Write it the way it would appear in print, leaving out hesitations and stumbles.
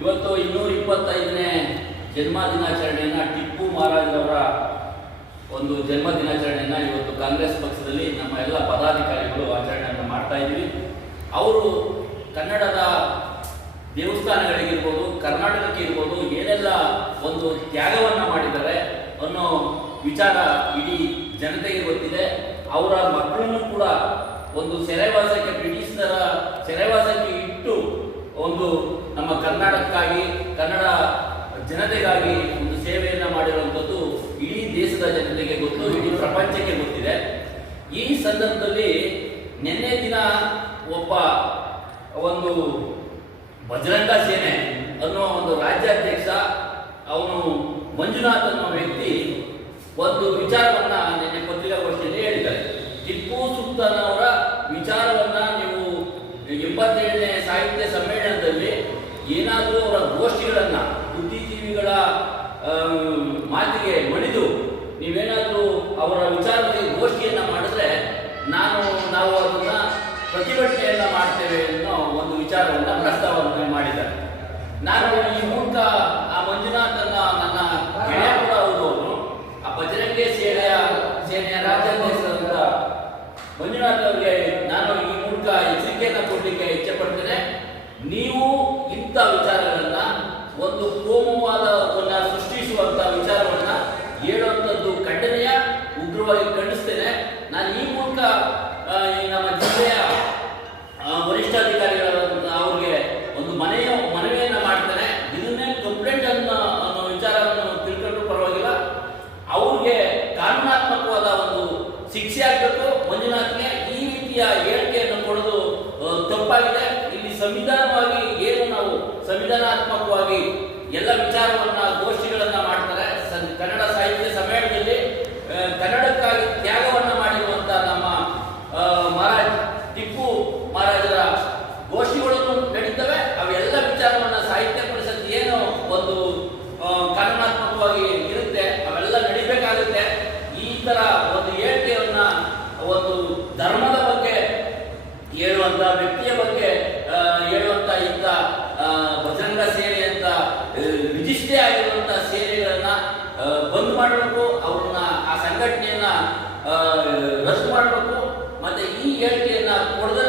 ಇವತ್ತು 225ನೇ ಜನ್ಮ ದಿನಾಚರಣೆಯನ್ನು ಟಿಪ್ಪು ಮಹಾರಾಜರವರ ಒಂದು ಜನ್ಮ ದಿನಾಚರಣೆಯನ್ನು ಇವತ್ತು ಕಾಂಗ್ರೆಸ್ ಪಕ್ಷದಲ್ಲಿ ನಮ್ಮ ಎಲ್ಲ ಪದಾಧಿಕಾರಿಗಳು ಆಚರಣೆಯನ್ನು ಮಾಡ್ತಾ ಇದ್ದೀವಿ. ಅವರು ಕನ್ನಡದ ದೇವಸ್ಥಾನಗಳಿಗಿರ್ಬೋದು, ಕರ್ನಾಟಕಕ್ಕೆ ಇರ್ಬೋದು, ಏನೆಲ್ಲ ಒಂದು ತ್ಯಾಗವನ್ನು ಮಾಡಿದ್ದಾರೆ ಅನ್ನೋ ವಿಚಾರ ಇಡೀ ಜನತೆಗೆ ಗೊತ್ತಿದೆ. ಅವರ ಮಕ್ಕಳನ್ನು ಕೂಡ ಒಂದು ಸೆರೆವಾಸಕ್ಕೆ, ಬ್ರಿಟಿಷರ ಸೆರೆವಾಸಕ್ಕೆ ಇಟ್ಟು ಒಂದು ನಮ್ಮ ಕರ್ನಾಟಕಕ್ಕಾಗಿ, ಕನ್ನಡ ಜನತೆಗಾಗಿ ಒಂದು ಸೇವೆಯನ್ನು ಮಾಡಿರುವಂಥದ್ದು ಇಡೀ ದೇಶದ ಜನತೆಗೆ ಗೊತ್ತು, ಇಡೀ ಪ್ರಪಂಚಕ್ಕೆ ಗೊತ್ತಿದೆ. ಈ ಸಂದರ್ಭದಲ್ಲಿ ನಿನ್ನೆ ದಿನ ಒಂದು ಬಜರಂಗ ಸೇನೆ ಅನ್ನುವ ಒಂದು ರಾಜ್ಯಾಧ್ಯಕ್ಷ ಅವನು ಮಂಜುನಾಥ್ ಅನ್ನೋ ವ್ಯಕ್ತಿ ಒಂದು ವಿಚಾರವನ್ನ ನಿನ್ನೆ ಪತ್ರಿಕಾಗೋಷ್ಠಿಯಲ್ಲಿ ಹೇಳಿದ್ದಾರೆ. ಟಿಪ್ಪು ಸುಲ್ತಾನ್ ಅವರ ವಿಚಾರವನ್ನ ನೀವು 87ನೇ ಸಾಹಿತ್ಯ ಸಮ್ಮೇಳನದಲ್ಲಿ ಏನಾದರೂ ಅವರ ಗೋಷ್ಠಿಗಳನ್ನ ಬುದ್ಧಿಜೀವಿಗಳ ಮಾತಿಗೆ ಮಣಿದು ನೀವೇನಾದರೂ ಅವರ ವಿಚಾರದಲ್ಲಿ ಗೋಷ್ಠಿಯನ್ನ ಮಾಡಿದ್ರೆ ನಾವು ಅದನ್ನ ಪ್ರತಿಭಟನೆಯನ್ನ ಮಾಡ್ತೇವೆ ಅನ್ನೋ ಒಂದು ವಿಚಾರವನ್ನ ಪ್ರಸ್ತಾವನೆ ಮಾಡಿದ್ದಾರೆ. ನಾನು ಈ ಮೂಲಕ ಆ ಮಂಜುನಾಥನ್ನ ನನ್ನ ಗೆಳೆಯ ಕೂಡ ಹೌದು, ಅವನು ಆ ಬಜರಂಗ ಸೇನೆಯ ರಾಜ್ಯಾಧ್ಯಕ್ಷರಾದ ಮಂಜುನಾಥ್ ಅವರಿಗೆ ನಾನು ಈ ಮೂಲಕ ಎಚ್ಚರಿಕೆಯನ್ನು ಕೊಡಲಿಕ್ಕೆ ಇಚ್ಛೆ ಪಡ್ತೇನೆ. ನೀವು ಇಂಥ ವಿಚಾರಗಳನ್ನ, ಒಂದು ಕೋಮುವಾದವನ್ನ ಸೃಷ್ಟಿಸುವಂತ ವಿಚಾರವನ್ನ ಹೇಳುವಂಥದ್ದು ಖಂಡನೀಯ, ಉಗ್ರವಾಗಿ ಖಂಡಿಸ್ತೇನೆ. ನಾನು ಈ ಮೂಲಕ ನಮ್ಮ ಜಿಲ್ಲೆಯ ವರಿಷ್ಠಾಧಿಕಾರಿಗಳ ಅವ್ರಿಗೆ ಒಂದು ಮನವಿಯನ್ನ ಮಾಡ್ತೇನೆ. ಇದನ್ನೇ ಕಂಪ್ಲೇಂಟ್ ಅನ್ನೋ ವಿಚಾರವನ್ನು ತಿಳ್ಕೊಂಡ್ರು ಪರವಾಗಿಲ್ಲ, ಅವ್ರಿಗೆ ಕಾನೂನಾತ್ಮಕವಾದ ಒಂದು ಶಿಕ್ಷೆ ಆಗಬೇಕು. ಮಂಜುನಾಥ್ಗೆ ಈ ರೀತಿಯ ಹೇಳಿಕೆಯನ್ನು ಕೊಡೋದು ತಪ್ಪಾಗಿದೆ. ಇಲ್ಲಿ ಸಂವಿಧಾನವಾಗಿ ಏನು ನಾವು ಸಂವಿಧಾನಾತ್ಮಕವಾಗಿ ಎಲ್ಲ ವಿಚಾರವನ್ನ ಗೋಷ್ಠಿಗಳನ್ನ ಮಾಡ್ತಾರೆ. ಕನ್ನಡ ಸಾಹಿತ್ಯ ಸಮ್ಮೇಳನದಲ್ಲಿ ಕನ್ನಡಕ್ಕಾಗಿ ತ್ಯಾಗವನ್ನ ಮಾಡಿರುವಂತ ನಮ್ಮ ಮಹಾರಾಜ್ ಟಿಪ್ಪು ಮಹಾರಾಜರ ಗೋಷ್ಠಿಗಳನ್ನು ನಡೀತವೆ. ಅವೆಲ್ಲ ವಿಚಾರವನ್ನ ಸಾಹಿತ್ಯ ಪರಿಷತ್ ಏನು ಒಂದು ಕಾನೂನಾತ್ಮಕವಾಗಿ ಇರುತ್ತೆ ಅವೆಲ್ಲ ನಡಿಬೇಕಾಗುತ್ತೆ. ಈ ತರ ಒಂದು ಹೇಳಿಕೆಯನ್ನ ಒಂದು ಧರ್ಮದ ಬಗ್ಗೆ ಹೇಳುವಂತ, ವ್ಯಕ್ತಿಯ ಬಗ್ಗೆ ಹೇಳುವಂತ ಇಂಥ ಬಜರಂಗ ಸೇನೆ ಅಂತ ರಿಜಿಸ್ಟ್ರೇ ಆಗಿರುವಂತ ಸೇನೆಗಳನ್ನ ಬಂದ್ ಮಾಡಬೇಕು, ಅವ್ರನ್ನ ಆ ಸಂಘಟನೆಯನ್ನ ರದ್ದು ಮಾಡಬೇಕು. ಮತ್ತೆ ಈ ಹೇಳಿಕೆಯನ್ನ ಕೊಡದ